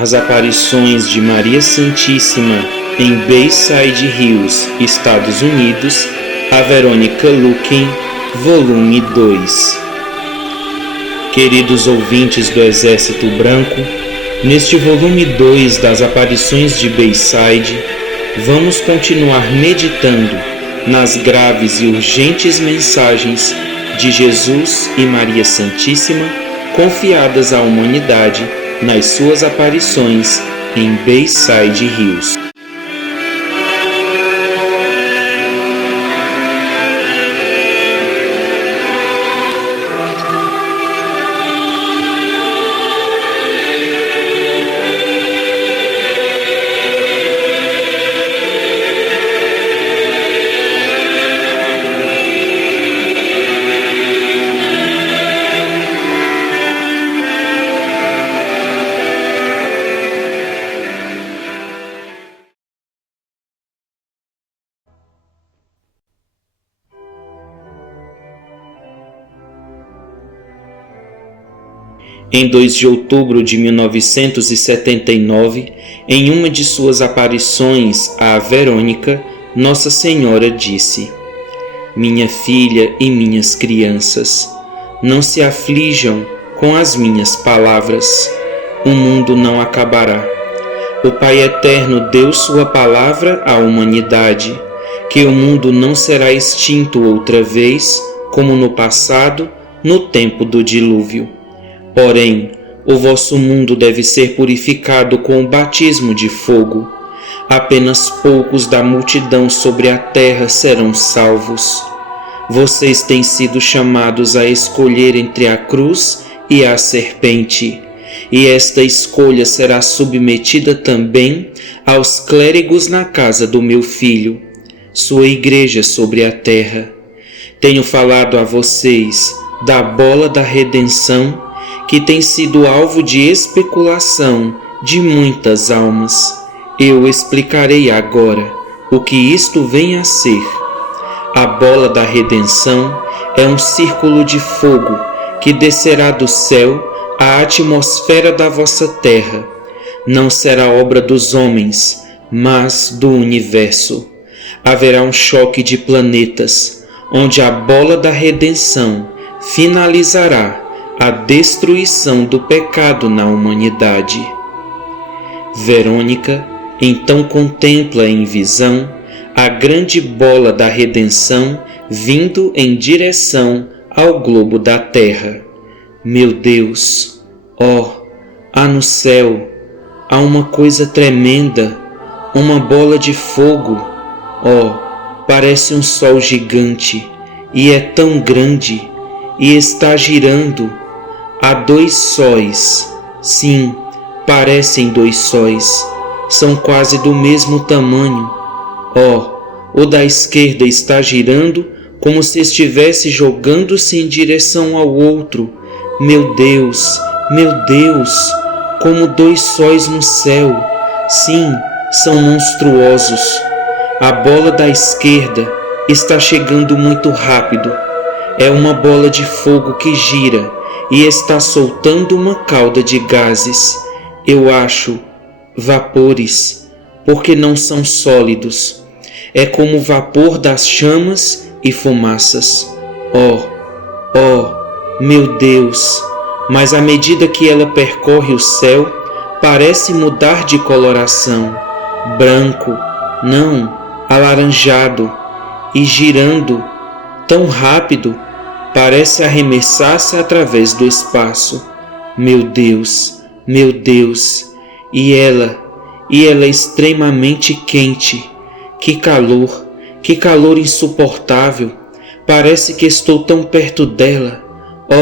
As aparições de Maria Santíssima em Bayside Hills, Estados Unidos, a Verônica Lueken, volume 2. Queridos ouvintes do Exército Branco, neste volume 2 das aparições de Bayside, vamos continuar meditando nas graves e urgentes mensagens de Jesus e Maria Santíssima confiadas à humanidade nas suas aparições em Bayside Hills. Em 2 de outubro de 1979, em uma de suas aparições à Verônica, Nossa Senhora disse: "Minha filha e minhas crianças, não se aflijam com as minhas palavras. O mundo não acabará. O Pai Eterno deu sua palavra à humanidade, que o mundo não será extinto outra vez, como no passado, no tempo do dilúvio. Porém, o vosso mundo deve ser purificado com o batismo de fogo. Apenas poucos da multidão sobre a terra serão salvos. Vocês têm sido chamados a escolher entre a cruz e a serpente, e esta escolha será submetida também aos clérigos na casa do meu filho, sua igreja sobre a terra. Tenho falado a vocês da bola da redenção, que tem sido alvo de especulação de muitas almas. Eu explicarei agora o que isto vem a ser. A bola da redenção é um círculo de fogo que descerá do céu à atmosfera da vossa terra. Não será obra dos homens, mas do universo. Haverá um choque de planetas, onde a bola da redenção finalizará a destruição do pecado na humanidade." Verônica então contempla em visão a grande bola da redenção vindo em direção ao globo da terra. Meu Deus, há no céu, há uma coisa tremenda, uma bola de fogo, parece um sol gigante, e é tão grande, e está girando. Há 2 sóis, sim, parecem 2 sóis, são quase do mesmo tamanho. O da esquerda está girando como se estivesse jogando-se em direção ao outro. Meu Deus, como 2 sóis no céu, sim, são monstruosos. A bola da esquerda está chegando muito rápido. É uma bola de fogo que gira e está soltando uma cauda de gases. Eu acho vapores, porque não são sólidos. É como o vapor das chamas e fumaças. Meu Deus! Mas à medida que ela percorre o céu, parece mudar de coloração. Branco, não, alaranjado, e girando tão rápido, parece arremessar-se através do espaço. Meu Deus! E ela é extremamente quente. Que calor insuportável. Parece que estou tão perto dela.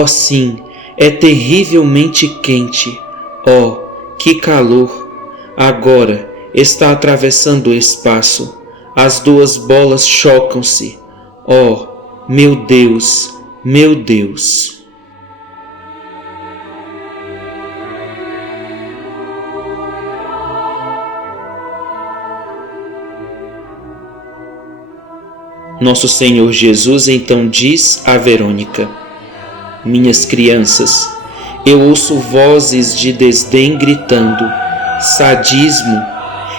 Sim, é terrivelmente quente. Que calor. Agora está atravessando o espaço. As 2 bolas chocam-se. Meu Deus! Nosso Senhor Jesus então diz a Verônica: "Minhas crianças, eu ouço vozes de desdém gritando: Sadismo?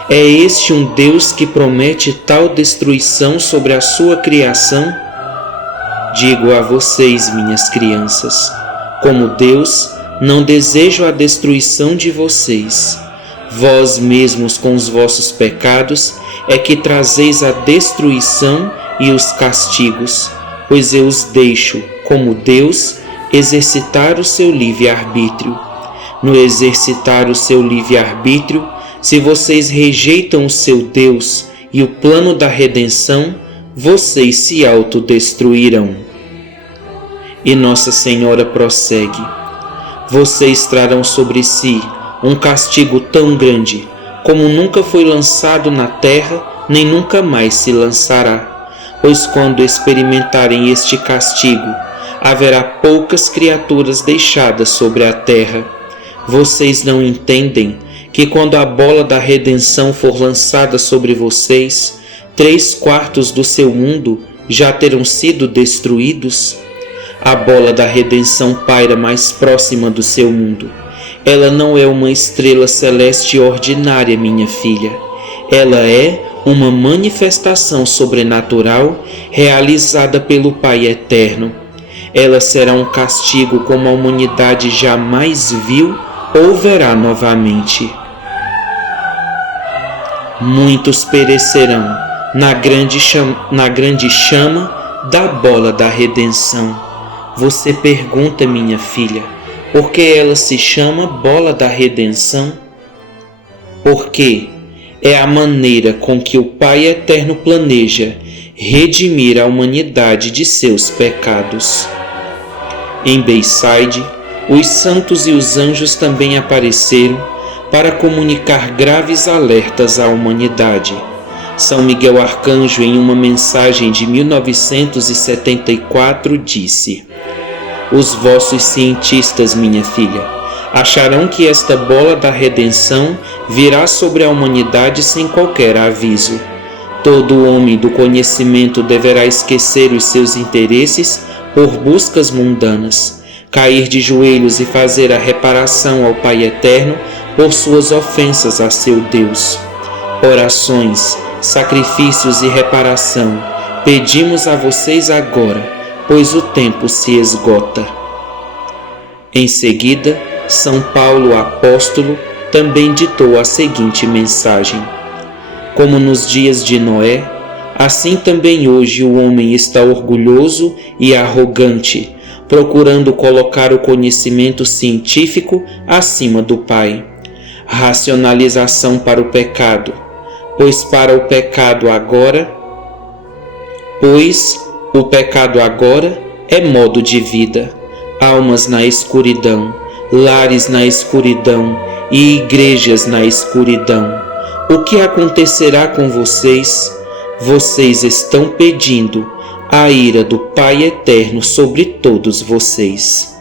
É este um Deus que promete tal destruição sobre a sua criação? Digo a vocês, minhas crianças, como Deus, não desejo a destruição de vocês. Vós mesmos com os vossos pecados é que trazeis a destruição e os castigos, pois eu os deixo, como Deus, exercitar o seu livre-arbítrio. No exercitar o seu livre-arbítrio, se vocês rejeitam o seu Deus e o plano da redenção, vocês se autodestruirão. E Nossa Senhora prossegue: vocês trarão sobre si um castigo tão grande, como nunca foi lançado na terra, nem nunca mais se lançará. Pois quando experimentarem este castigo, haverá poucas criaturas deixadas sobre a terra. Vocês não entendem que quando a bola da redenção for lançada sobre vocês, 3/4 do seu mundo já terão sido destruídos? A bola da redenção paira mais próxima do seu mundo. Ela não é uma estrela celeste ordinária, minha filha. Ela é uma manifestação sobrenatural realizada pelo Pai Eterno. Ela será um castigo como a humanidade jamais viu ou verá novamente. Muitos perecerão na grande chama da bola da redenção. Você pergunta, minha filha, por que ela se chama bola da redenção? Porque é a maneira com que o Pai Eterno planeja redimir a humanidade de seus pecados. Em Bayside, os santos e os anjos também apareceram para comunicar graves alertas à humanidade. São Miguel Arcanjo, em uma mensagem de 1974, disse: os vossos cientistas, minha filha, acharão que esta bola da redenção virá sobre a humanidade sem qualquer aviso. Todo homem do conhecimento deverá esquecer os seus interesses por buscas mundanas, cair de joelhos e fazer a reparação ao Pai Eterno por suas ofensas a seu Deus. Orações, sacrifícios e reparação pedimos a vocês agora, pois o tempo se esgota. Em seguida, São Paulo apóstolo também ditou a seguinte mensagem: como nos dias de Noé, assim também hoje o homem está orgulhoso e arrogante, procurando colocar o conhecimento científico acima do Pai. Racionalização para o pecado, pois o pecado agora é modo de vida. Almas na escuridão, lares na escuridão e igrejas na escuridão. O que acontecerá com vocês? Vocês estão pedindo a ira do Pai Eterno sobre todos vocês.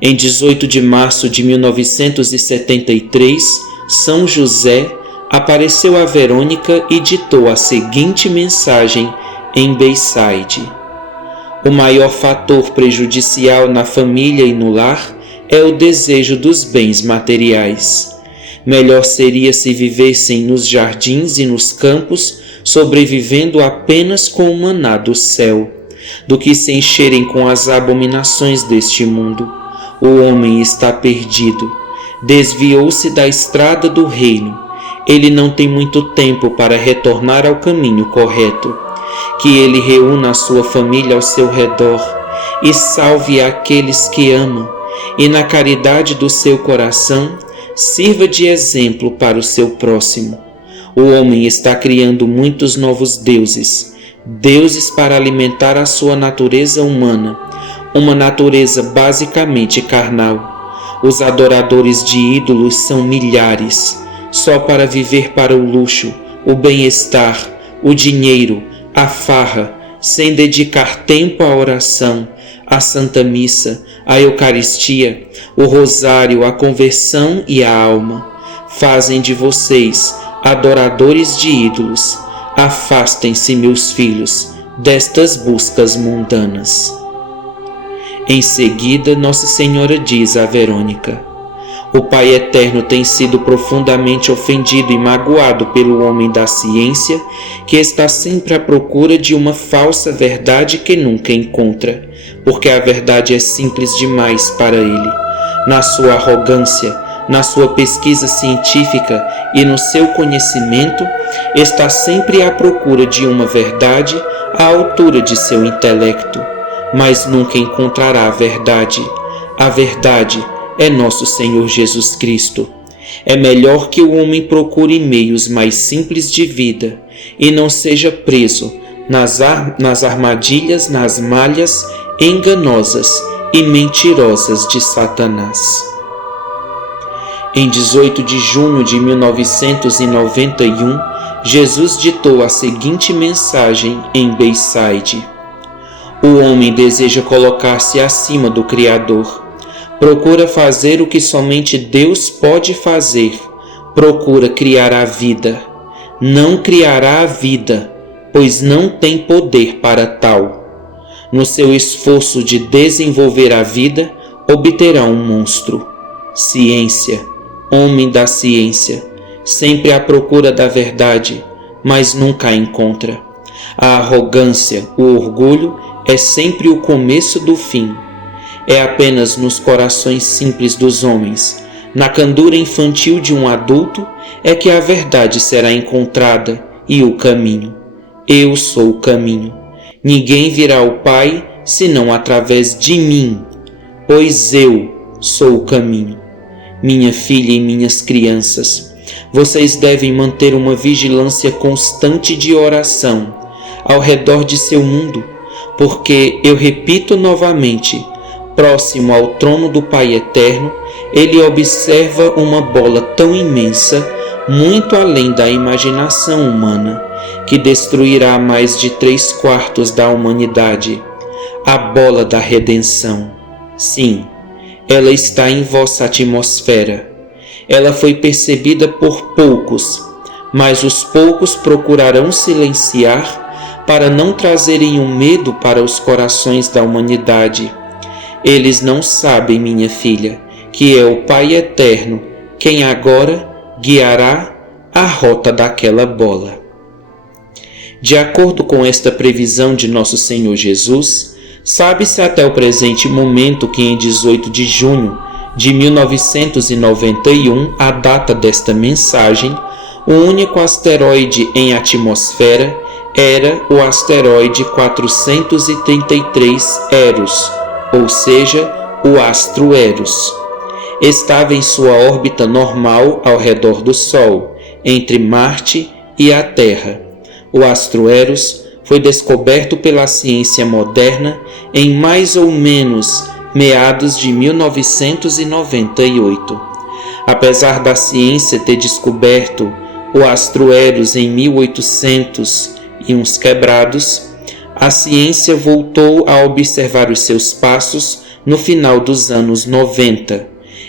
Em 18 de março de 1973, São José apareceu a Verônica e ditou a seguinte mensagem em Bayside: o maior fator prejudicial na família e no lar é o desejo dos bens materiais. Melhor seria se vivessem nos jardins e nos campos, sobrevivendo apenas com o maná do céu, do que se encherem com as abominações deste mundo. O homem está perdido, desviou-se da estrada do reino. Ele não tem muito tempo para retornar ao caminho correto. Que ele reúna a sua família ao seu redor e salve aqueles que ama, e na caridade do seu coração sirva de exemplo para o seu próximo. O homem está criando muitos novos deuses para alimentar a sua natureza humana, uma natureza basicamente carnal. Os adoradores de ídolos são milhares, só para viver para o luxo, o bem-estar, o dinheiro, a farra, sem dedicar tempo à oração, à Santa Missa, à Eucaristia, o rosário, a conversão e a alma. Fazem de vocês adoradores de ídolos. Afastem-se, meus filhos, destas buscas mundanas. Em seguida, Nossa Senhora diz a Verônica: O Pai Eterno tem sido profundamente ofendido e magoado pelo homem da ciência, que está sempre à procura de uma falsa verdade que nunca encontra, porque a verdade é simples demais para ele. Na sua arrogância, na sua pesquisa científica e no seu conhecimento, está sempre à procura de uma verdade à altura de seu intelecto, mas nunca encontrará a verdade. A verdade é nosso Senhor Jesus Cristo. É melhor que o homem procure meios mais simples de vida e não seja preso nas armadilhas, nas malhas enganosas e mentirosas de Satanás. Em 18 de junho de 1991, Jesus ditou a seguinte mensagem em Bayside: O homem deseja colocar-se acima do Criador. Procura fazer o que somente Deus pode fazer. Procura criar a vida. Não criará a vida, pois não tem poder para tal. No seu esforço de desenvolver a vida, obterá um monstro. Ciência, homem da ciência, sempre à procura da verdade, mas nunca a encontra. A arrogância, o orgulho, é sempre o começo do fim. É apenas nos corações simples dos homens, na candura infantil de um adulto, é que a verdade será encontrada e o caminho. Eu sou o caminho. Ninguém virá ao Pai senão através de mim, pois eu sou o caminho. Minha filha e minhas crianças, vocês devem manter uma vigilância constante de oração ao redor de seu mundo, porque, eu repito novamente, próximo ao trono do Pai Eterno, ele observa uma bola tão imensa, muito além da imaginação humana, que destruirá mais de 3/4 da humanidade. A bola da redenção. Sim, ela está em vossa atmosfera. Ela foi percebida por poucos, mas os poucos procurarão silenciar para não trazerem um medo para os corações da humanidade. Eles não sabem, minha filha, que é o Pai Eterno quem agora guiará a rota daquela bola. De acordo com esta previsão de nosso Senhor Jesus, sabe-se até o presente momento que em 18 de junho de 1991, a data desta mensagem, o único asteroide em atmosfera era o asteroide 433 Eros, ou seja, o astro Eros. Estava em sua órbita normal ao redor do Sol, entre Marte e a Terra. O astro Eros foi descoberto pela ciência moderna em mais ou menos meados de 1998. Apesar da ciência ter descoberto o astro Eros em 1800 e uns quebrados, a ciência voltou a observar os seus passos no final dos anos 90,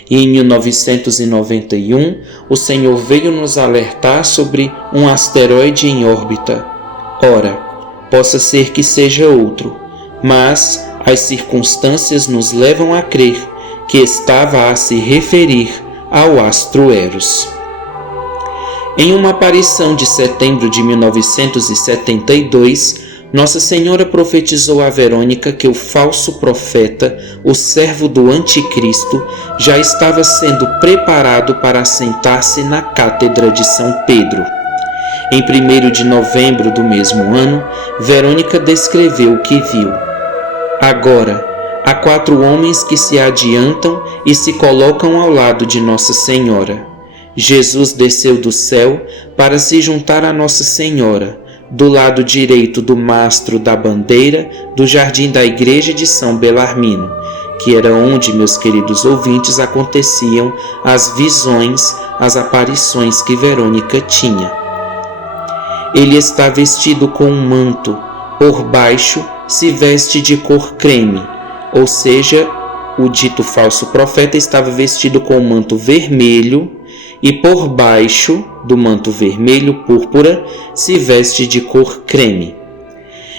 e em 1991 o Senhor veio nos alertar sobre um asteroide em órbita. Ora, possa ser que seja outro, mas as circunstâncias nos levam a crer que estava a se referir ao astro Eros. Em uma aparição de setembro de 1972, Nossa Senhora profetizou a Verônica que o falso profeta, o servo do Anticristo, já estava sendo preparado para assentar-se na cátedra de São Pedro. Em 1º de novembro do mesmo ano, Verônica descreveu o que viu. Agora, há 4 homens que se adiantam e se colocam ao lado de Nossa Senhora. Jesus desceu do céu para se juntar a Nossa Senhora, do lado direito do mastro da bandeira do jardim da igreja de São Belarmino, que era onde, meus queridos ouvintes, aconteciam as visões, as aparições que Verônica tinha. Ele está vestido com um manto, por baixo se veste de cor creme, ou seja, o dito falso profeta estava vestido com um manto vermelho, e por baixo do manto vermelho púrpura se veste de cor creme.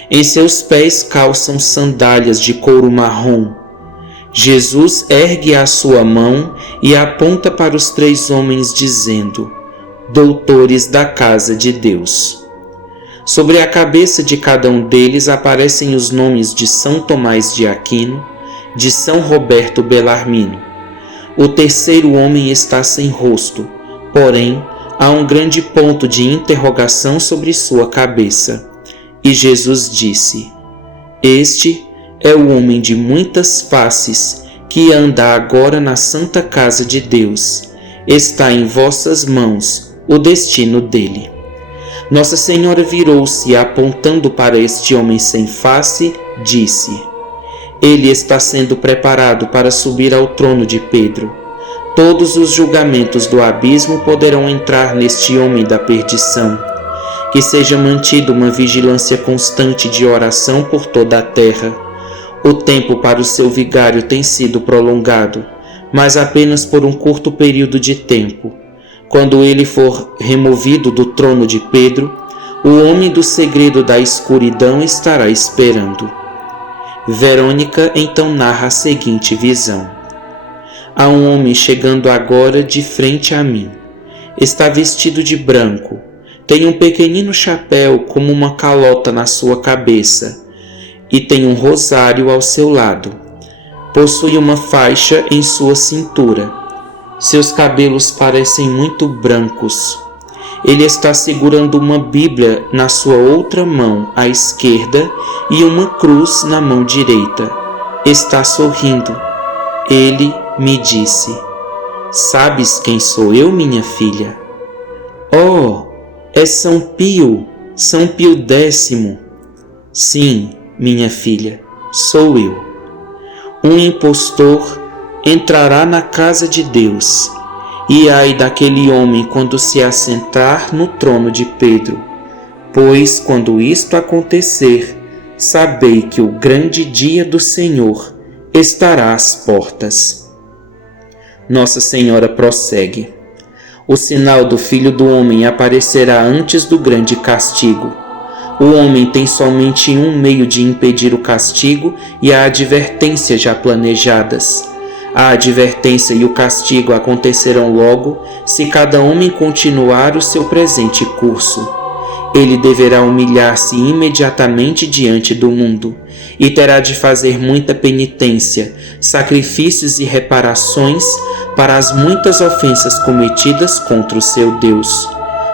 Em seus pés calçam sandálias de couro marrom. Jesus ergue a sua mão e aponta para os 3 homens, dizendo: Doutores da casa de Deus. Sobre a cabeça de cada um deles aparecem os nomes de São Tomás de Aquino, de São Roberto Bellarmino. O terceiro homem está sem rosto, porém há um grande ponto de interrogação sobre sua cabeça. E Jesus disse: Este é o homem de muitas faces, que anda agora na santa casa de Deus. Está em vossas mãos o destino dele. Nossa Senhora virou-se e, apontando para este homem sem face, disse: Ele está sendo preparado para subir ao trono de Pedro. Todos os julgamentos do abismo poderão entrar neste homem da perdição. Que seja mantida uma vigilância constante de oração por toda a terra. O tempo para o seu vigário tem sido prolongado, mas apenas por um curto período de tempo. Quando ele for removido do trono de Pedro, o homem do segredo da escuridão estará esperando. Verônica então narra a seguinte visão: Há um homem chegando agora de frente a mim. Está vestido de branco. Tem um pequenino chapéu como uma calota na sua cabeça e tem um rosário ao seu lado. Possui uma faixa em sua cintura. Seus cabelos parecem muito brancos. Ele está segurando uma Bíblia na sua outra mão à esquerda e uma cruz na mão direita. Está sorrindo. Ele me disse: Sabes quem sou eu, minha filha? Oh, é São Pio X. Sim, minha filha, sou eu. Um impostor entrará na casa de Deus, e ai daquele homem quando se assentar no trono de Pedro, pois quando isto acontecer, sabei que o grande dia do Senhor estará às portas. Nossa Senhora prossegue: O sinal do Filho do Homem aparecerá antes do grande castigo. O homem tem somente um meio de impedir o castigo e a advertência já planejadas. A advertência e o castigo acontecerão logo se cada homem continuar o seu presente curso. Ele deverá humilhar-se imediatamente diante do mundo e terá de fazer muita penitência, sacrifícios e reparações para as muitas ofensas cometidas contra o seu Deus.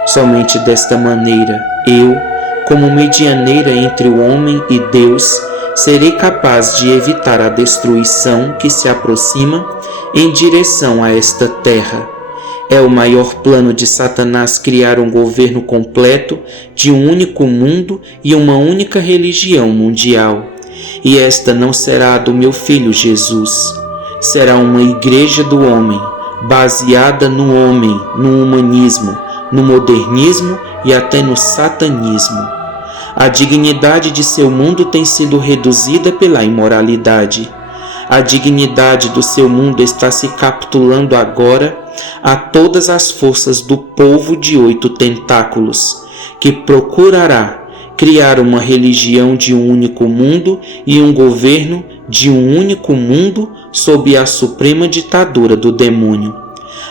Somente desta maneira, eu, como medianeira entre o homem e Deus, serei capaz de evitar a destruição que se aproxima em direção a esta terra. É o maior plano de Satanás criar um governo completo de um único mundo e uma única religião mundial. E esta não será a do meu filho Jesus. Será uma igreja do homem, baseada no homem, no humanismo, no modernismo e até no satanismo. A dignidade de seu mundo tem sido reduzida pela imoralidade. A dignidade do seu mundo está se capitulando agora a todas as forças do polvo de 8 tentáculos, que procurará criar uma religião de um único mundo e um governo de um único mundo sob a suprema ditadura do demônio.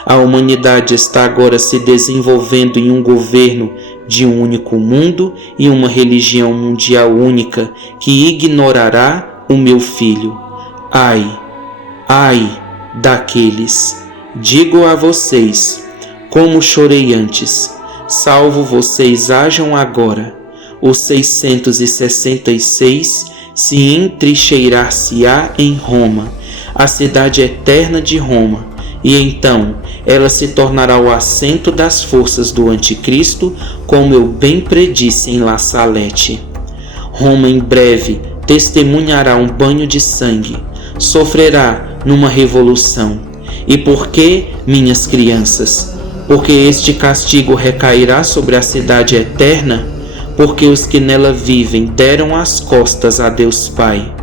A humanidade está agora se desenvolvendo em um governo de um único mundo e uma religião mundial única que ignorará o meu filho. Ai, ai daqueles! Digo a vocês, como chorei antes, salvo vocês hajam agora. O 666 se entrincheirar-se-á em Roma, a cidade eterna de Roma, e então ela se tornará o assento das forças do Anticristo, como eu bem predisse em La Salette. Roma em breve testemunhará um banho de sangue, sofrerá numa revolução. E por que, minhas crianças? Porque este castigo recairá sobre a cidade eterna? Porque os que nela vivem deram as costas a Deus Pai.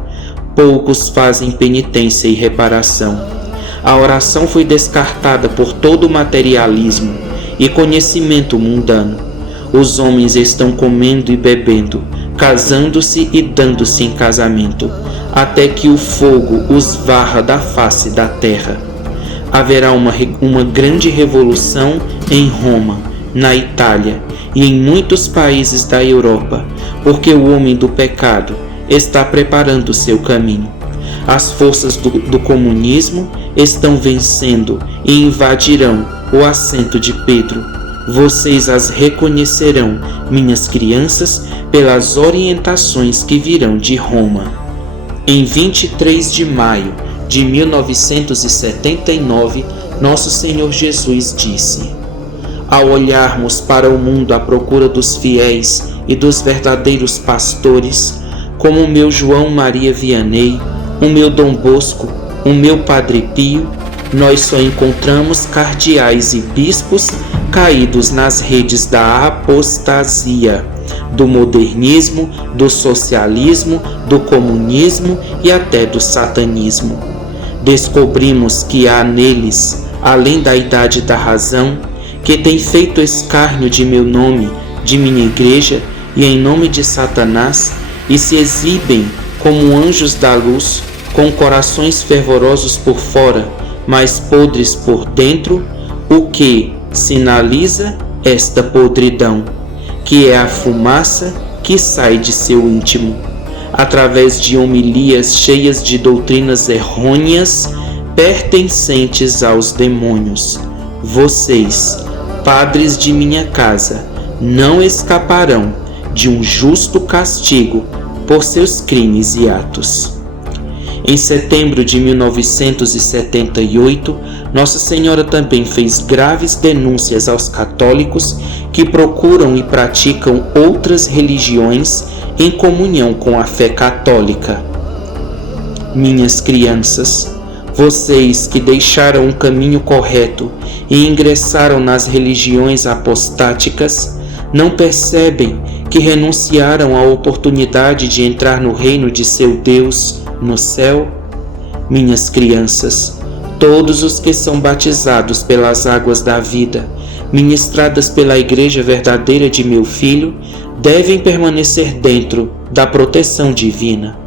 Poucos fazem penitência e reparação. A oração foi descartada por todo o materialismo e conhecimento mundano. Os homens estão comendo e bebendo, casando-se e dando-se em casamento, até que o fogo os varra da face da terra. Haverá uma grande revolução em Roma, na Itália e em muitos países da Europa, porque o homem do pecado está preparando seu caminho. As forças do comunismo estão vencendo e invadirão o assento de Pedro. Vocês as reconhecerão, minhas crianças, pelas orientações que virão de Roma. Em 23 de maio de 1979, Nosso Senhor Jesus disse: ao olharmos para o mundo à procura dos fiéis e dos verdadeiros pastores, como o meu João Maria Vianney, o meu Dom Bosco, o meu Padre Pio, nós só encontramos cardeais e bispos caídos nas redes da apostasia, do modernismo, do socialismo, do comunismo e até do satanismo. Descobrimos que há neles, além da idade da razão, que tem feito escárnio de meu nome, de minha igreja e em nome de Satanás, e se exibem como anjos da luz, com corações fervorosos por fora, mas podres por dentro, o que sinaliza esta podridão, que é a fumaça que sai de seu íntimo, através de homilias cheias de doutrinas errôneas pertencentes aos demônios. Vocês, padres de minha casa, não escaparão de um justo castigo por seus crimes e atos. Em setembro de 1978, Nossa Senhora também fez graves denúncias aos católicos que procuram e praticam outras religiões em comunhão com a fé católica. Minhas crianças, vocês que deixaram o caminho correto e ingressaram nas religiões apostáticas, não percebem que renunciaram à oportunidade de entrar no reino de seu Deus no céu? Minhas crianças, todos os que são batizados pelas águas da vida, ministradas pela Igreja verdadeira de meu Filho, devem permanecer dentro da proteção divina.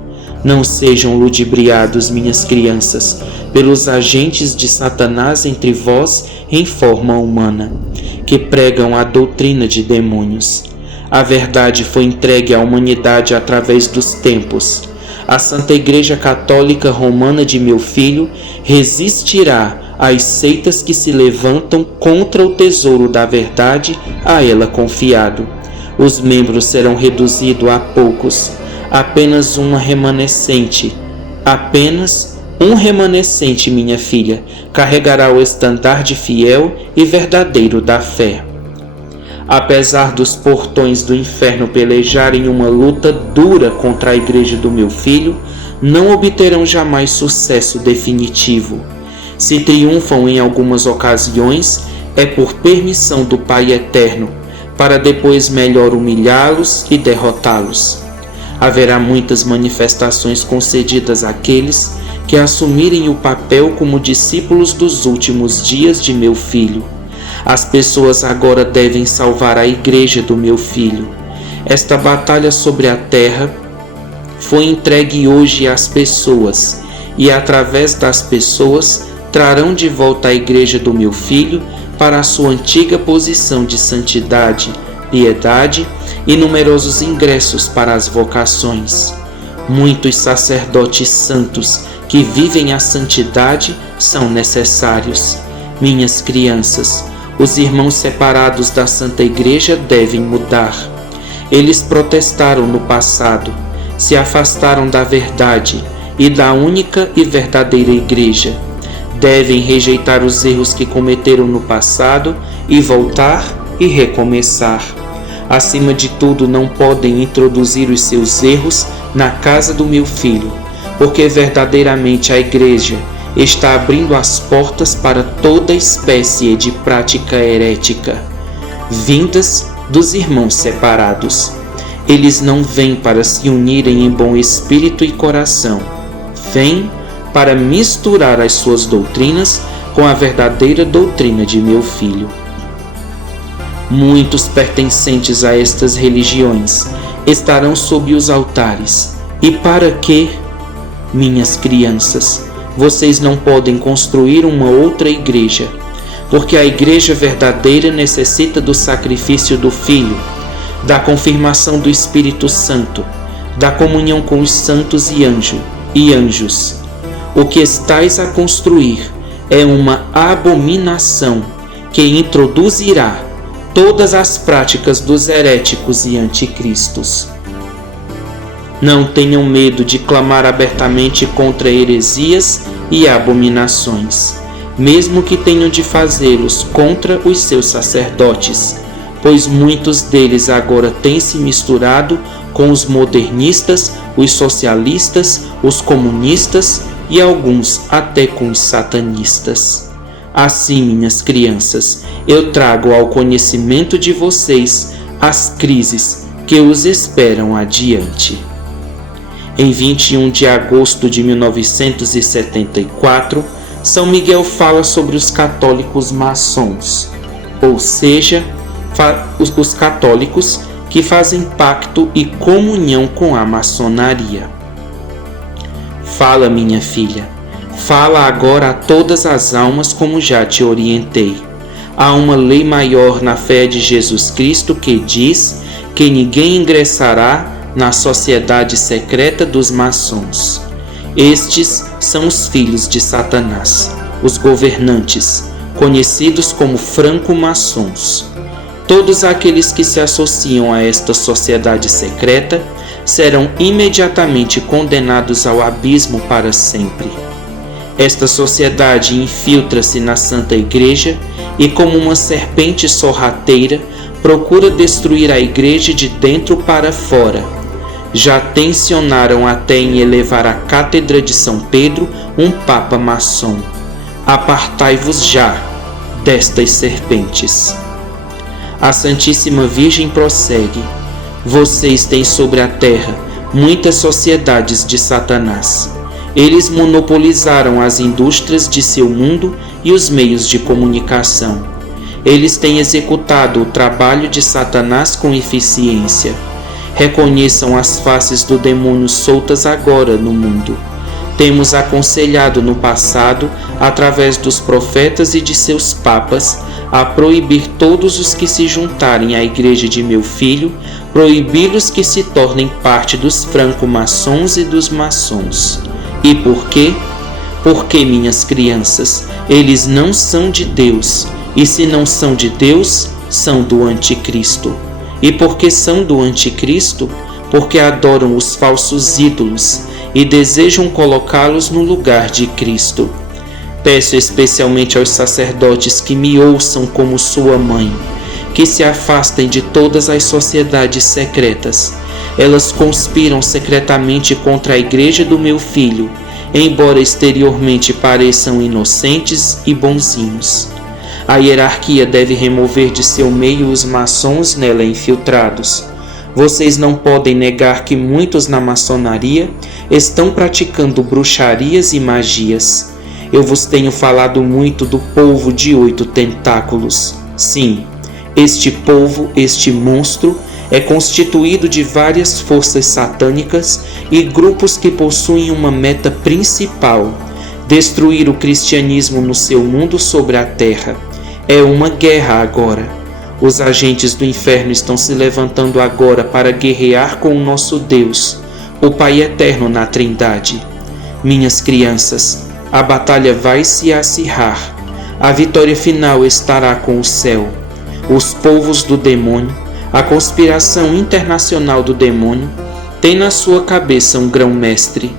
Não sejam ludibriados, minhas crianças, pelos agentes de Satanás entre vós em forma humana, que pregam a doutrina de demônios. A verdade foi entregue à humanidade através dos tempos. A Santa Igreja Católica Romana de meu Filho resistirá às seitas que se levantam contra o tesouro da verdade a ela confiado. Os membros serão reduzidos a poucos, apenas um remanescente, minha filha, carregará o estandarte fiel e verdadeiro da fé. Apesar dos portões do inferno pelejarem uma luta dura contra a Igreja do meu Filho, não obterão jamais sucesso definitivo. Se triunfam em algumas ocasiões, é por permissão do Pai Eterno, para depois melhor humilhá-los e derrotá-los. Haverá muitas manifestações concedidas àqueles que assumirem o papel como discípulos dos últimos dias de meu Filho. As pessoas agora devem salvar a Igreja do meu Filho. Esta batalha sobre a terra foi entregue hoje às pessoas, e através das pessoas trarão de volta a Igreja do meu Filho para a sua antiga posição de santidade, piedade e numerosos ingressos para as vocações. Muitos sacerdotes santos que vivem a santidade são necessários. Minhas crianças, os irmãos separados da Santa Igreja devem mudar. Eles protestaram no passado, se afastaram da verdade e da única e verdadeira Igreja. Devem rejeitar os erros que cometeram no passado e voltar e recomeçar. Acima de tudo, não podem introduzir os seus erros na casa do meu Filho, porque verdadeiramente a Igreja está abrindo as portas para toda espécie de prática herética, vindas dos irmãos separados. Eles não vêm para se unirem em bom espírito e coração, vêm para misturar as suas doutrinas com a verdadeira doutrina de meu Filho. Muitos pertencentes a estas religiões estarão sob os altares. E para que, minhas crianças, vocês não podem construir uma outra igreja? Porque a igreja verdadeira necessita do sacrifício do Filho, da confirmação do Espírito Santo, da comunhão com os santos e anjos. O que estais a construir é uma abominação que introduzirá todas as práticas dos heréticos e anticristos. Não tenham medo de clamar abertamente contra heresias e abominações, mesmo que tenham de fazê-los contra os seus sacerdotes, pois muitos deles agora têm se misturado com os modernistas, os socialistas, os comunistas e alguns até com os satanistas. Assim, minhas crianças, eu trago ao conhecimento de vocês as crises que os esperam adiante. Em 21 de agosto de 1974, São Miguel fala sobre os católicos maçons, ou seja, os católicos que fazem pacto e comunhão com a maçonaria. Fala, minha filha, fala agora a todas as almas como já te orientei. Há uma lei maior na fé de Jesus Cristo que diz que ninguém ingressará na sociedade secreta dos maçons. Estes são os filhos de Satanás, os governantes, conhecidos como franco-maçons. Todos aqueles que se associam a esta sociedade secreta serão imediatamente condenados ao abismo para sempre. Esta sociedade infiltra-se na Santa Igreja e, como uma serpente sorrateira, procura destruir a Igreja de dentro para fora. Já tensionaram até em elevar à Cátedra de São Pedro um Papa maçom. Apartai-vos já destas serpentes. A Santíssima Virgem prossegue: vocês têm sobre a terra muitas sociedades de Satanás. Eles monopolizaram as indústrias de seu mundo e os meios de comunicação. Eles têm executado o trabalho de Satanás com eficiência. Reconheçam as faces do demônio soltas agora no mundo. Temos aconselhado no passado, através dos profetas e de seus papas, a proibir todos os que se juntarem à Igreja de meu Filho, proibi-los que se tornem parte dos franco-maçons e dos maçons. E por quê? Porque, minhas crianças, eles não são de Deus, e se não são de Deus, são do Anticristo. E por que são do Anticristo? Porque adoram os falsos ídolos e desejam colocá-los no lugar de Cristo. Peço especialmente aos sacerdotes que me ouçam como sua mãe, que se afastem de todas as sociedades secretas. Elas conspiram secretamente contra a Igreja do meu Filho, embora exteriormente pareçam inocentes e bonzinhos. A hierarquia deve remover de seu meio os maçons nela infiltrados. Vocês não podem negar que muitos na maçonaria estão praticando bruxarias e magias. Eu vos tenho falado muito do polvo de 8 tentáculos. Sim, este polvo, este monstro, é constituído de várias forças satânicas e grupos que possuem uma meta principal: destruir o cristianismo no seu mundo sobre a terra. É uma guerra agora. Os agentes do inferno estão se levantando agora para guerrear com o nosso Deus, o Pai Eterno na Trindade. Minhas crianças, a batalha vai se acirrar. A vitória final estará com o céu. Os povos do demônio, a conspiração internacional do demônio, tem na sua cabeça um grão-mestre.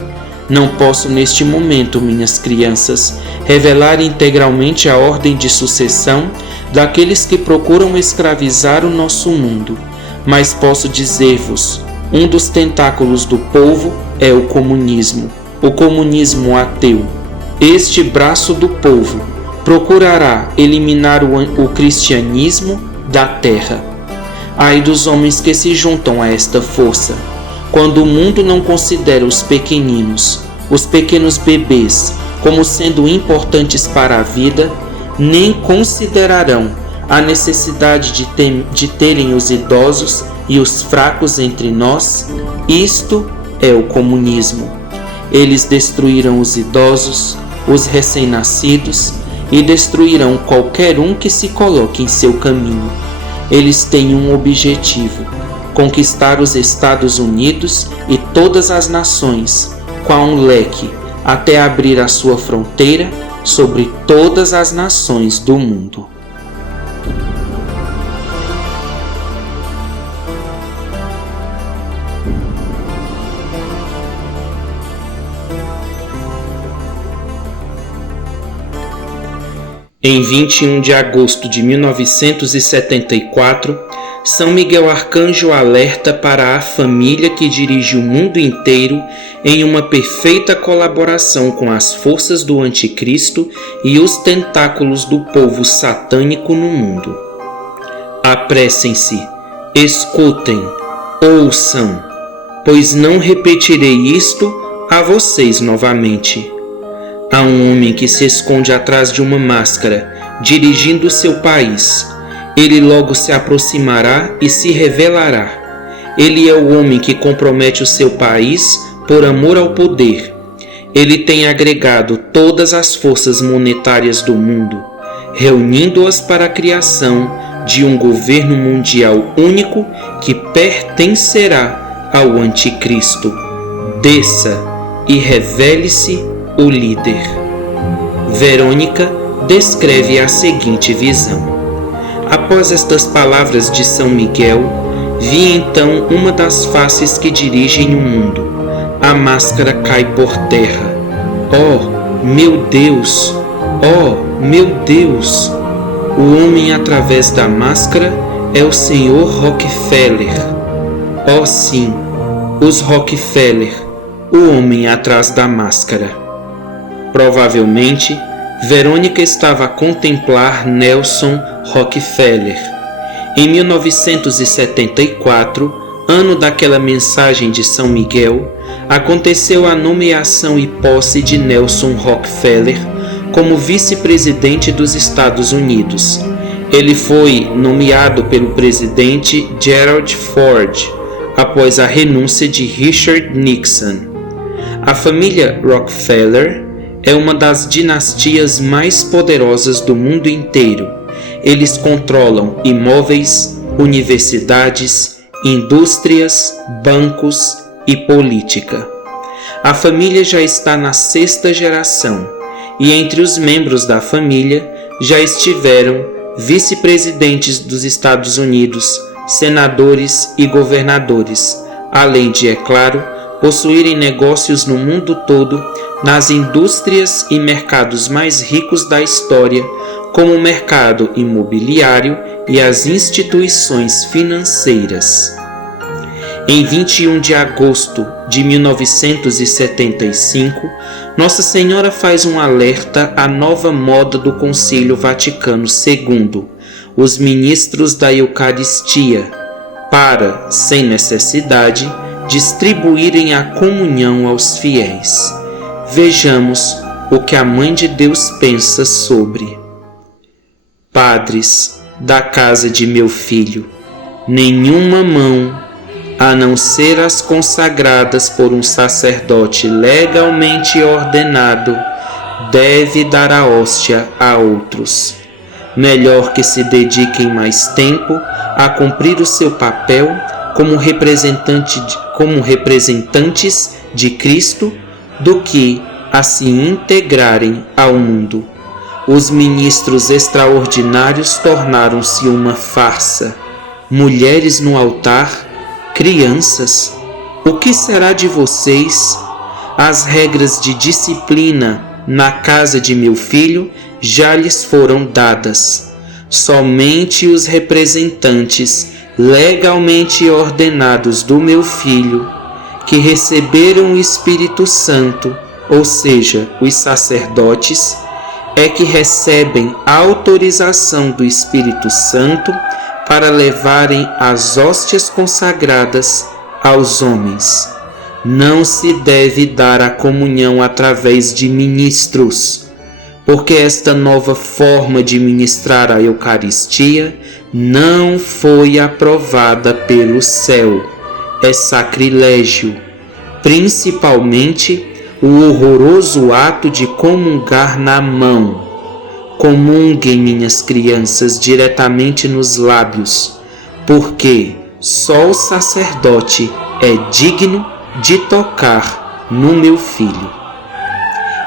Não posso neste momento, minhas crianças, revelar integralmente a ordem de sucessão daqueles que procuram escravizar o nosso mundo, mas posso dizer-vos, um dos tentáculos do polvo é o comunismo ateu. Este braço do polvo procurará eliminar o cristianismo da terra. Ai dos homens que se juntam a esta força, quando o mundo não considera os pequeninos, os pequenos bebês, como sendo importantes para a vida, nem considerarão a necessidade de terem os idosos e os fracos entre nós, isto é o comunismo. Eles destruíram os idosos, os recém-nascidos e destruirão qualquer um que se coloque em seu caminho. Eles têm um objetivo: conquistar os Estados Unidos e todas as nações, com um leque, até abrir a sua fronteira sobre todas as nações do mundo. Em 21 de agosto de 1974, São Miguel Arcanjo alerta para a família que dirige o mundo inteiro em uma perfeita colaboração com as forças do Anticristo e os tentáculos do povo satânico no mundo. Apressem-se, escutem, ouçam, pois não repetirei isto a vocês novamente. Há um homem que se esconde atrás de uma máscara, dirigindo seu país. Ele logo se aproximará e se revelará. Ele é o homem que compromete o seu país por amor ao poder. Ele tem agregado todas as forças monetárias do mundo, reunindo-as para a criação de um governo mundial único que pertencerá ao Anticristo. Desça e revele-se o líder. Verônica descreve a seguinte visão. Após estas palavras de São Miguel, vi então uma das faces que dirigem o mundo. A máscara cai por terra. Oh, meu Deus! Oh, meu Deus! O homem através da máscara é o Sr. Rockefeller. Oh, sim, os Rockefeller, o homem atrás da máscara. Provavelmente, Verônica estava a contemplar Nelson Rockefeller. Em 1974, ano daquela mensagem de São Miguel, aconteceu a nomeação e posse de Nelson Rockefeller como vice-presidente dos Estados Unidos. Ele foi nomeado pelo presidente Gerald Ford, após a renúncia de Richard Nixon. A família Rockefeller é uma das dinastias mais poderosas do mundo inteiro. Eles controlam imóveis, universidades, indústrias, bancos e política. A família já está na 6ª geração e entre os membros da família já estiveram vice-presidentes dos Estados Unidos, senadores e governadores, além de, é claro, possuírem negócios no mundo todo, nas indústrias e mercados mais ricos da história, como o mercado imobiliário e as instituições financeiras. Em 21 de agosto de 1975, Nossa Senhora faz um alerta à nova moda do Concílio Vaticano II, os ministros da Eucaristia, para, sem necessidade, distribuírem a comunhão aos fiéis. Vejamos o que a Mãe de Deus pensa sobre. Padres da casa de meu filho, nenhuma mão, a não ser as consagradas por um sacerdote legalmente ordenado, deve dar a hóstia a outros. Melhor que se dediquem mais tempo a cumprir o seu papel como representantes de Cristo do que a se integrarem ao mundo. Os ministros extraordinários tornaram-se uma farsa. Mulheres no altar, crianças, o que será de vocês? As regras de disciplina na casa de meu filho já lhes foram dadas. Somente os representantes legalmente ordenados do meu filho, que receberam o Espírito Santo, ou seja, os sacerdotes, é que recebem a autorização do Espírito Santo para levarem as hóstias consagradas aos homens. Não se deve dar a comunhão através de ministros, porque esta nova forma de ministrar a Eucaristia não foi aprovada pelo céu. É sacrilégio, principalmente o horroroso ato de comungar na mão. Comunguem, minhas crianças, diretamente nos lábios, porque só o sacerdote é digno de tocar no meu filho.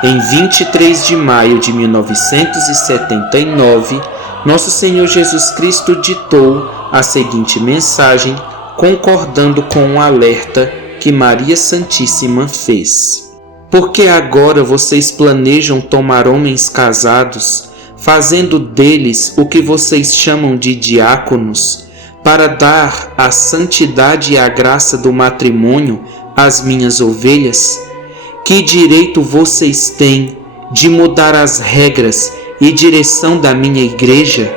Em 23 de maio de 1979, Nosso Senhor Jesus Cristo ditou a seguinte mensagem, concordando com o alerta que Maria Santíssima fez. Porque agora vocês planejam tomar homens casados, fazendo deles o que vocês chamam de diáconos, para dar a santidade e a graça do matrimônio às minhas ovelhas? Que direito vocês têm de mudar as regras e direção da minha igreja?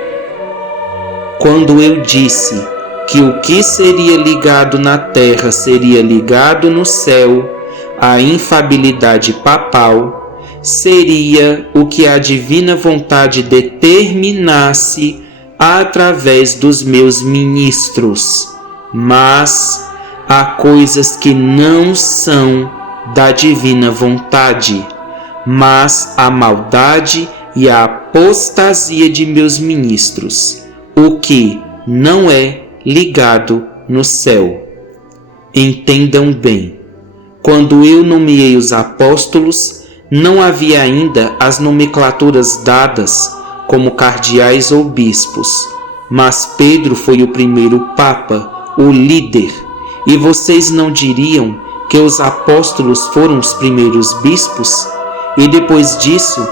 Quando eu disse que o que seria ligado na terra seria ligado no céu, a infabilidade papal seria o que a divina vontade determinasse através dos meus ministros. Mas há coisas que não são da divina vontade, mas a maldade e a apostasia de meus ministros, o que não é ligado no céu. Entendam bem, quando eu nomeei os apóstolos, não havia ainda as nomenclaturas dadas como cardeais ou bispos, mas Pedro foi o primeiro papa, o líder, e vocês não diriam que os apóstolos foram os primeiros bispos? E depois disso,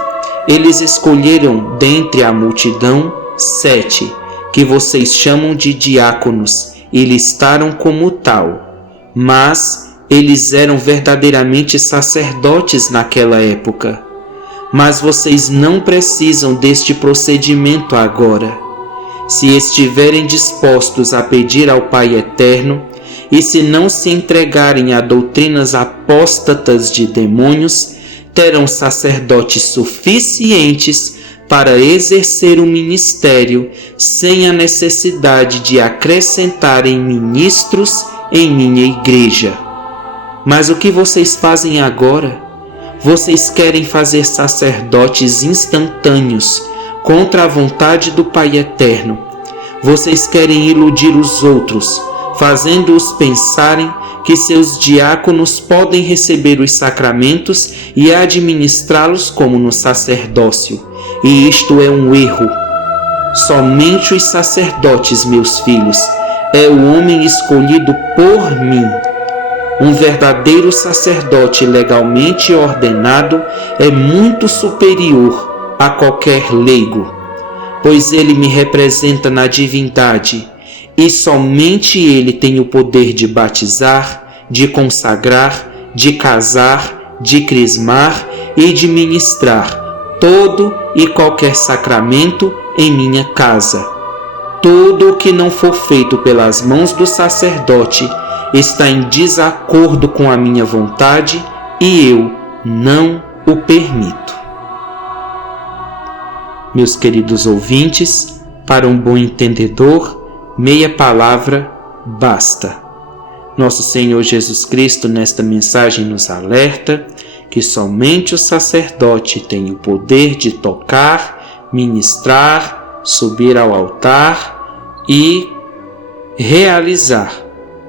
eles escolheram dentre a multidão 7, que vocês chamam de diáconos, e listaram como tal. Mas eles eram verdadeiramente sacerdotes naquela época. Mas vocês não precisam deste procedimento agora. Se estiverem dispostos a pedir ao Pai Eterno, e se não se entregarem a doutrinas apóstatas de demônios, terão sacerdotes suficientes para exercer o ministério sem a necessidade de acrescentarem ministros em minha igreja. Mas o que vocês fazem agora? Vocês querem fazer sacerdotes instantâneos contra a vontade do Pai Eterno. Vocês querem iludir os outros, fazendo-os pensarem que seus diáconos podem receber os sacramentos e administrá-los como no sacerdócio. E isto é um erro. Somente os sacerdotes, meus filhos, é o homem escolhido por mim. Um verdadeiro sacerdote legalmente ordenado é muito superior a qualquer leigo, pois ele me representa na divindade, e somente ele tem o poder de batizar, de consagrar, de casar, de crismar e de ministrar todo e qualquer sacramento em minha casa. Tudo o que não for feito pelas mãos do sacerdote está em desacordo com a minha vontade e eu não o permito. Meus queridos ouvintes, para um bom entendedor, meia palavra basta. Nosso Senhor Jesus Cristo, nesta mensagem, nos alerta que somente o sacerdote tem o poder de tocar, ministrar, subir ao altar e realizar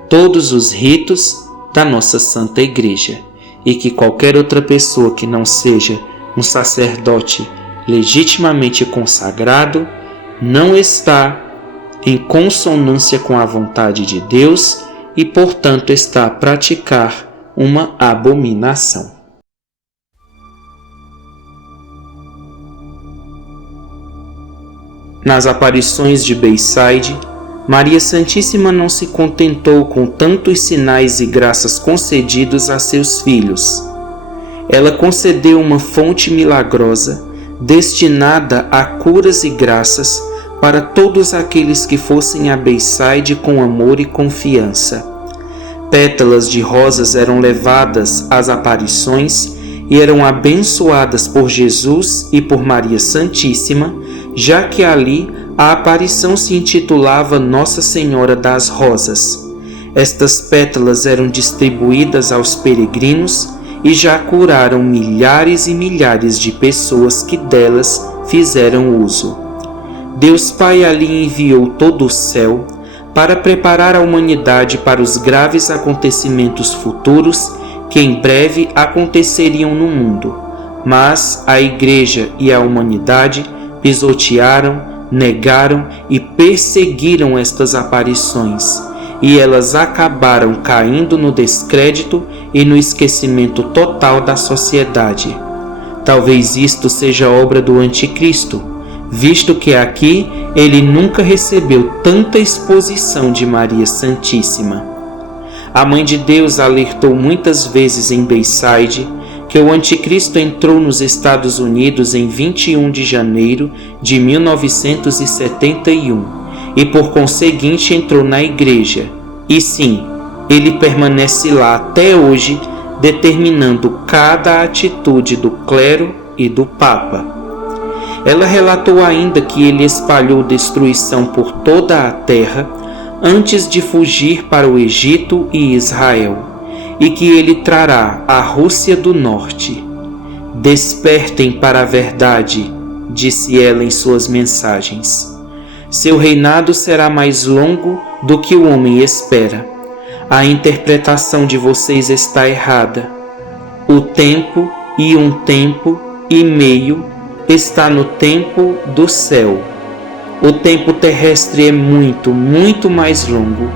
todos os ritos da nossa Santa Igreja, e que qualquer outra pessoa que não seja um sacerdote legitimamente consagrado não está em consonância com a vontade de Deus e, portanto, está a praticar uma abominação. Nas aparições de Bayside, Maria Santíssima não se contentou com tantos sinais e graças concedidos a seus filhos. Ela concedeu uma fonte milagrosa, destinada a curas e graças para todos aqueles que fossem a Bayside com amor e confiança. Pétalas de rosas eram levadas às aparições e eram abençoadas por Jesus e por Maria Santíssima, já que ali a aparição se intitulava Nossa Senhora das Rosas. Estas pétalas eram distribuídas aos peregrinos e já curaram milhares e milhares de pessoas que delas fizeram uso. Deus Pai ali enviou todo o céu para preparar a humanidade para os graves acontecimentos futuros que em breve aconteceriam no mundo, mas a Igreja e a humanidade pisotearam, negaram e perseguiram estas aparições, e elas acabaram caindo no descrédito e no esquecimento total da sociedade. Talvez isto seja obra do Anticristo, visto que aqui ele nunca recebeu tanta exposição de Maria Santíssima. A Mãe de Deus alertou muitas vezes em Bayside que o Anticristo entrou nos Estados Unidos em 21 de janeiro de 1971 e por conseguinte entrou na Igreja. E sim, ele permanece lá até hoje, determinando cada atitude do clero e do Papa. Ela relatou ainda que ele espalhou destruição por toda a terra antes de fugir para o Egito e Israel, e que ele trará a Rússia do Norte. Despertem para a verdade, disse ela em suas mensagens. Seu reinado será mais longo do que o homem espera. A interpretação de vocês está errada. O tempo e um tempo e meio está no tempo do céu. O tempo terrestre é muito, muito mais longo.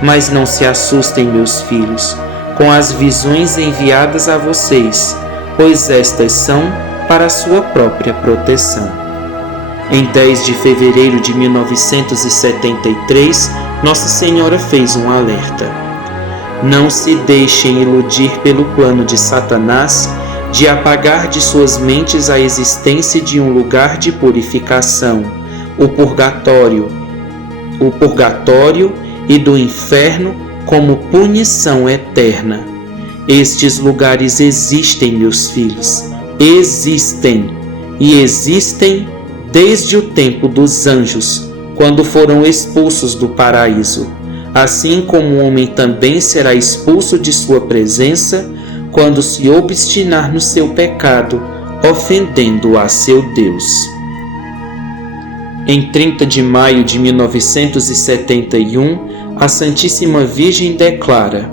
Mas não se assustem, meus filhos, com as visões enviadas a vocês, pois estas são para a sua própria proteção. Em 10 de fevereiro de 1973, Nossa Senhora fez um alerta. Não se deixem iludir pelo plano de Satanás de apagar de suas mentes a existência de um lugar de purificação, o purgatório e do inferno como punição eterna. Estes lugares existem, meus filhos, existem, e existem desde o tempo dos anjos, quando foram expulsos do paraíso, assim como o homem também será expulso de sua presença quando se obstinar no seu pecado, ofendendo a seu Deus. Em 30 de maio de 1971, a Santíssima Virgem declara: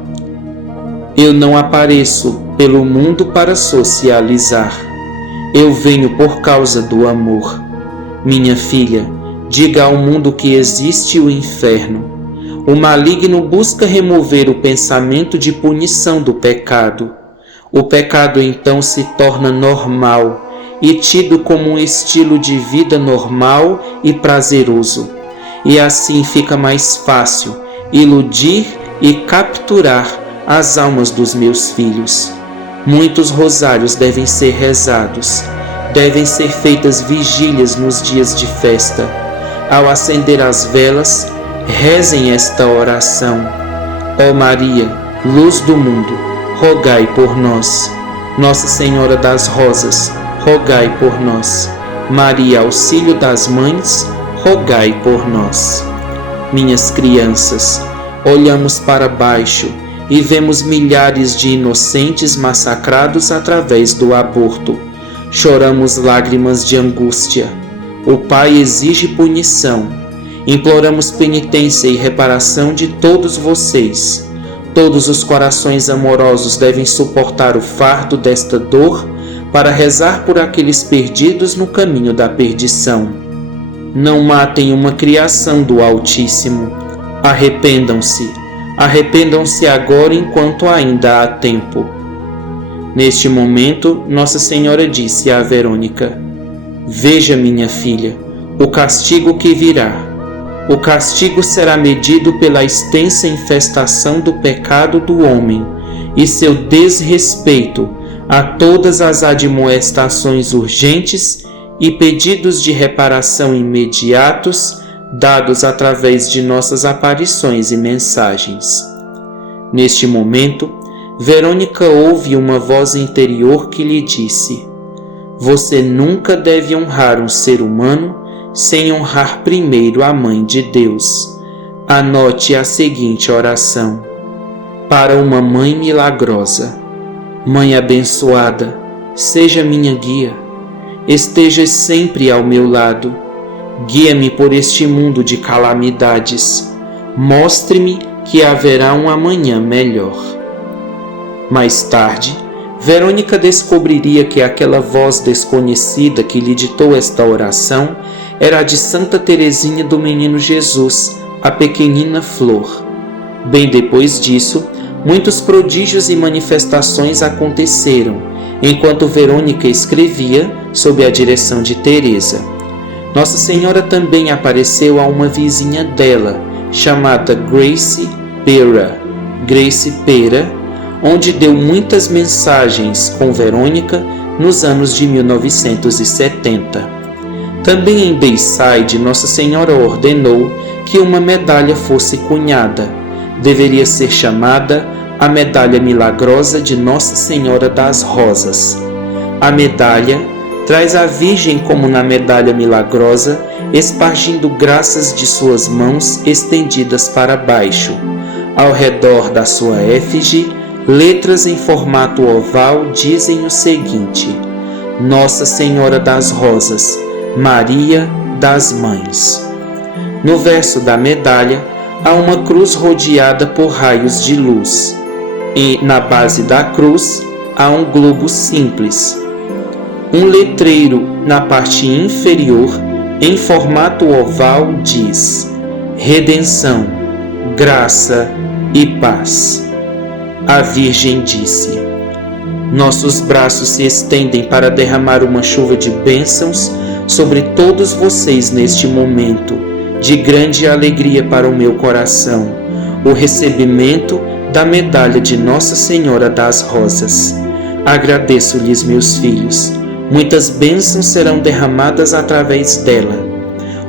Eu não apareço pelo mundo para socializar. Eu venho por causa do amor. Minha filha, diga ao mundo que existe o inferno. O maligno busca remover o pensamento de punição do pecado. O pecado então se torna normal e tido como um estilo de vida normal e prazeroso. E assim fica mais fácil iludir e capturar as almas dos meus filhos. Muitos rosários devem ser rezados, devem ser feitas vigílias nos dias de festa. Ao acender as velas, rezem esta oração: Ó Maria, luz do mundo, rogai por nós. Nossa Senhora das Rosas, rogai por nós. Maria, auxílio das mães, rogai por nós. Minhas crianças, olhamos para baixo e vemos milhares de inocentes massacrados através do aborto. Choramos lágrimas de angústia. O Pai exige punição. Imploramos penitência e reparação de todos vocês. Todos os corações amorosos devem suportar o fardo desta dor para rezar por aqueles perdidos no caminho da perdição. Não matem uma criação do Altíssimo. Arrependam-se. Arrependam-se agora enquanto ainda há tempo. Neste momento, Nossa Senhora disse a Verônica: Veja, minha filha, o castigo que virá. O castigo será medido pela extensa infestação do pecado do homem e seu desrespeito a todas as admoestações urgentes e pedidos de reparação imediatos dados através de nossas aparições e mensagens. Neste momento, Verônica ouve uma voz interior que lhe disse: você nunca deve honrar um ser humano sem honrar primeiro a Mãe de Deus. Anote a seguinte oração: para uma Mãe milagrosa. Mãe abençoada, seja minha guia. Esteja sempre ao meu lado. Guia-me por este mundo de calamidades. Mostre-me que haverá um amanhã melhor. Mais tarde, Verônica descobriria que aquela voz desconhecida que lhe ditou esta oração era a de Santa Teresinha do Menino Jesus, a pequenina flor. Bem depois disso, muitos prodígios e manifestações aconteceram, enquanto Verônica escrevia sob a direção de Teresa. Nossa Senhora também apareceu a uma vizinha dela, chamada Grace Pera, onde deu muitas mensagens com Verônica nos anos de 1970. Também em Bayside, Nossa Senhora ordenou que uma medalha fosse cunhada. Deveria ser chamada a Medalha Milagrosa de Nossa Senhora das Rosas. A medalha traz a Virgem como na Medalha Milagrosa, espargindo graças de suas mãos estendidas para baixo. Ao redor da sua efígie, letras em formato oval dizem o seguinte: Nossa Senhora das Rosas, Maria das Mães. No verso da medalha, há uma cruz rodeada por raios de luz, e na base da cruz há um globo simples. Um letreiro na parte inferior, em formato oval, diz: Redenção, graça e paz. A Virgem disse: Nossos braços se estendem para derramar uma chuva de bênçãos sobre todos vocês neste momento, de grande alegria para o meu coração, o recebimento da medalha de Nossa Senhora das Rosas. Agradeço-lhes, meus filhos. Muitas bênçãos serão derramadas através dela.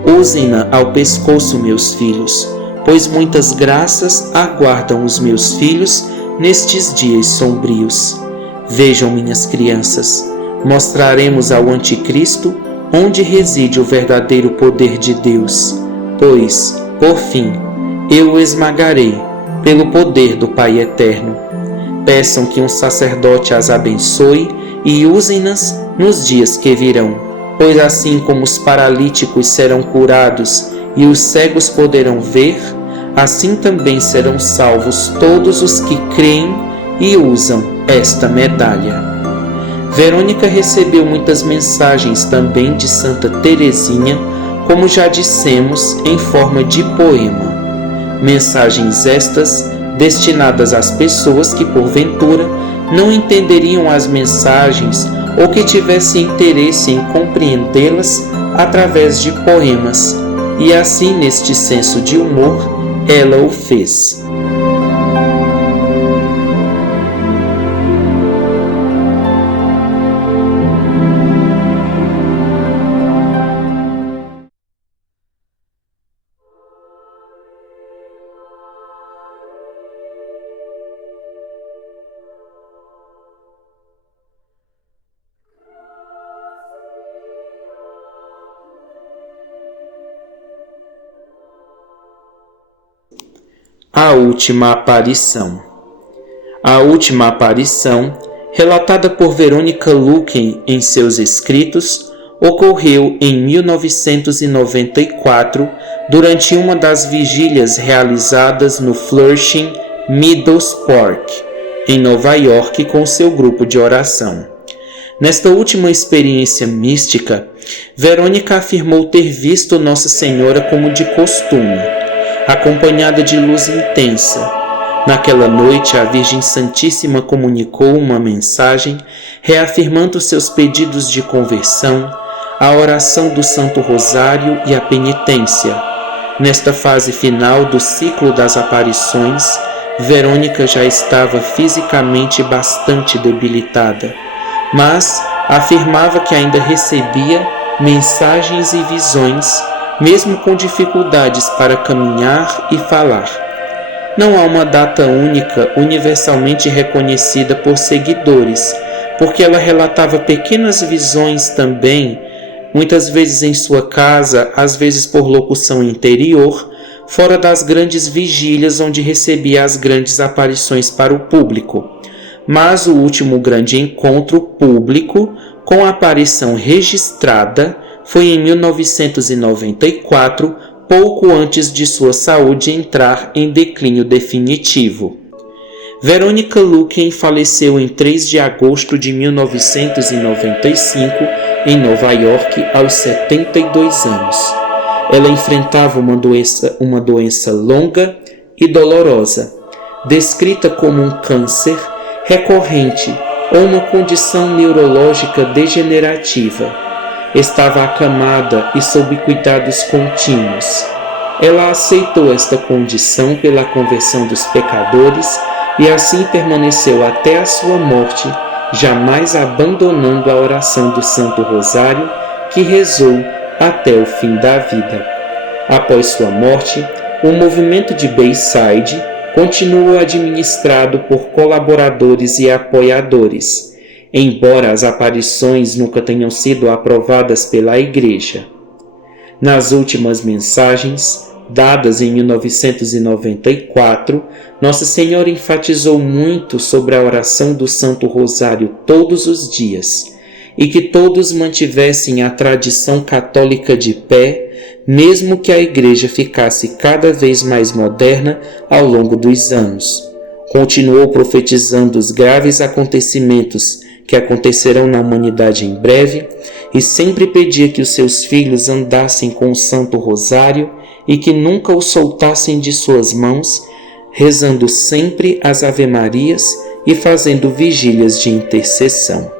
Usem-na ao pescoço, meus filhos, pois muitas graças aguardam os meus filhos nestes dias sombrios. Vejam, minhas crianças, mostraremos ao Anticristo onde reside o verdadeiro poder de Deus, pois, por fim, eu o esmagarei pelo poder do Pai Eterno. Peçam que um sacerdote as abençoe e usem-nas nos dias que virão, pois assim como os paralíticos serão curados e os cegos poderão ver, assim também serão salvos todos os que creem e usam esta medalha. Verônica recebeu muitas mensagens também de Santa Teresinha, como já dissemos, em forma de poema. Mensagens estas destinadas às pessoas que, porventura, não entenderiam as mensagens ou que tivessem interesse em compreendê-las através de poemas, e assim, neste senso de humor, ela o fez. A última aparição. A última aparição, relatada por Veronica Lueken em seus escritos, ocorreu em 1994, durante uma das vigílias realizadas no Flushing Meadows Park, em Nova York, com seu grupo de oração. Nesta última experiência mística, Verônica afirmou ter visto Nossa Senhora como de costume, acompanhada de luz intensa. Naquela noite, a Virgem Santíssima comunicou uma mensagem reafirmando seus pedidos de conversão, a oração do Santo Rosário e a penitência. Nesta fase final do ciclo das aparições, Verônica já estava fisicamente bastante debilitada, mas afirmava que ainda recebia mensagens e visões, mesmo com dificuldades para caminhar e falar. Não há uma data única universalmente reconhecida por seguidores, porque ela relatava pequenas visões também, muitas vezes em sua casa, às vezes por locução interior, fora das grandes vigílias onde recebia as grandes aparições para o público. Mas o último grande encontro público, com a aparição registrada, foi em 1994, pouco antes de sua saúde entrar em declínio definitivo. Verônica Lueken faleceu em 3 de agosto de 1995, em Nova York, aos 72 anos. Ela enfrentava uma doença longa e dolorosa, descrita como um câncer recorrente ou uma condição neurológica degenerativa. Estava acamada e sob cuidados contínuos. Ela aceitou esta condição pela conversão dos pecadores e assim permaneceu até a sua morte, jamais abandonando a oração do Santo Rosário, que rezou até o fim da vida. Após sua morte, o movimento de Bayside continuou administrado por colaboradores e apoiadores, embora as aparições nunca tenham sido aprovadas pela Igreja. Nas últimas mensagens, dadas em 1994, Nossa Senhora enfatizou muito sobre a oração do Santo Rosário todos os dias, e que todos mantivessem a tradição católica de pé, mesmo que a Igreja ficasse cada vez mais moderna ao longo dos anos. Continuou profetizando os graves acontecimentos que acontecerão na humanidade em breve e sempre pedia que os seus filhos andassem com o Santo Rosário e que nunca o soltassem de suas mãos, rezando sempre as Ave-Marias e fazendo vigílias de intercessão.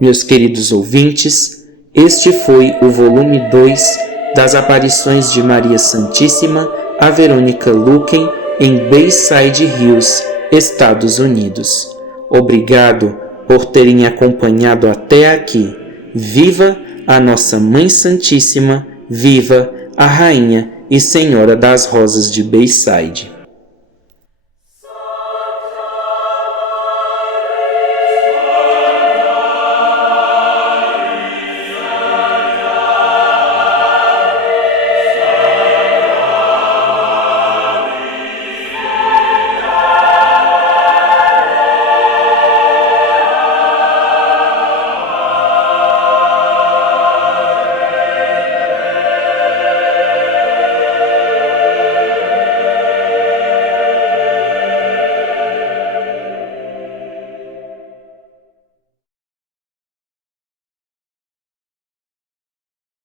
Meus queridos ouvintes, este foi o volume 2 das aparições de Maria Santíssima a Verônica Lueken em Bayside Hills, Estados Unidos. Obrigado por terem acompanhado até aqui. Viva a Nossa Mãe Santíssima, viva a Rainha e Senhora das Rosas de Bayside.